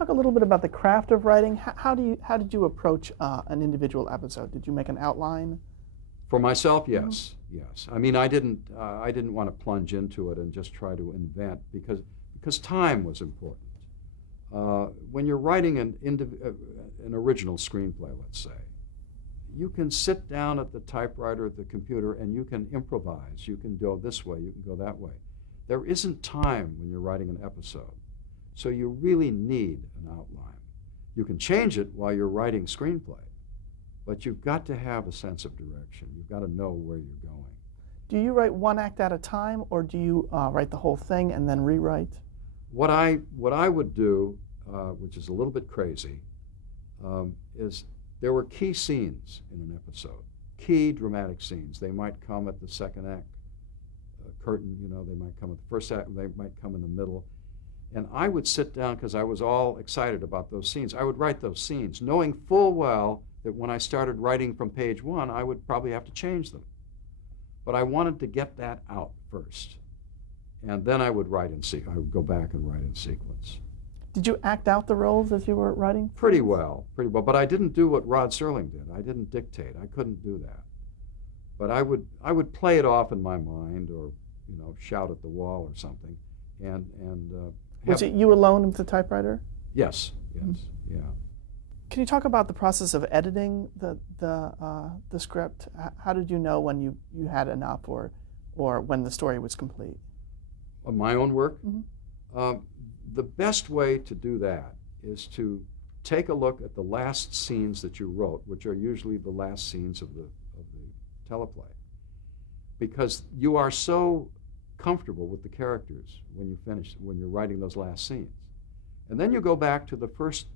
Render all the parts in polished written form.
talk a little bit about the craft of writing? How did you approach an individual episode? Did you make an outline? For myself, yes, yes. I mean, I didn't want to plunge into it and just try to invent because time was important. When you're writing an original screenplay, let's say, you can sit down at the typewriter at the computer and you can improvise. You can go this way, you can go that way. There isn't time when you're writing an episode, so you really need an outline. You can change it while you're writing screenplay, but you've got to have a sense of direction. You've got to know where you're going. Do you write one act at a time, or do you write the whole thing and then rewrite? What I would do, which is a little bit crazy, is there were key scenes in an episode, key dramatic scenes. They might come at the second act curtain, they might come at the first act, they might come in the middle. And I would sit down, because I was all excited about those scenes. I would write those scenes, knowing full well that when I started writing from page one, I would probably have to change them. But I wanted to get that out first. And then I would write in sequence. I would go back and write in sequence. Did you act out the roles as you were writing? Pretty well. But I didn't do what Rod Serling did. I didn't dictate. I couldn't do that. But I would play it off in my mind, or shout at the wall or something. Was it you alone with the typewriter? Yes. Yeah. Can you talk about the process of editing the script? How did you know when you had enough, or when the story was complete? Of my own work? Mm-hmm. The best way to do that is to take a look at the last scenes that you wrote, which are usually the last scenes of the teleplay, because you are so comfortable with the characters when you're writing those last scenes. And then you go back to the first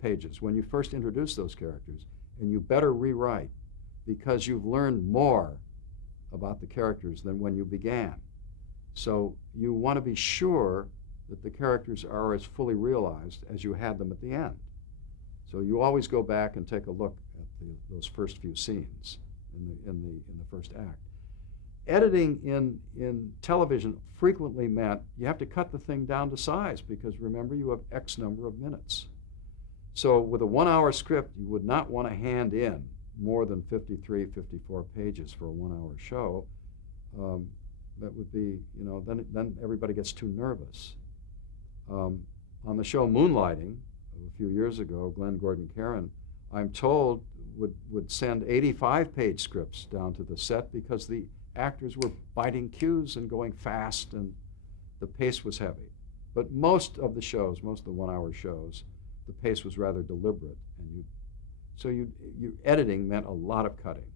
pages when you first introduce those characters, and you better rewrite, because you've learned more about the characters than when you began. So you want to be sure that the characters are as fully realized as you had them at the end. So you always go back and take a look at those first few scenes in the first act. Editing in television frequently meant you have to cut the thing down to size, because remember, you have X number of minutes. So with a 1-hour script, you would not want to hand in more than 53, 54 pages for a 1-hour show. That would be, then everybody gets too nervous. On the show Moonlighting a few years ago, Glenn Gordon Caron, I'm told, would send 85-page scripts down to the set because the actors were biting cues and going fast, and the pace was heavy. But most of the 1-hour shows, the pace was rather deliberate, and your editing meant a lot of cutting.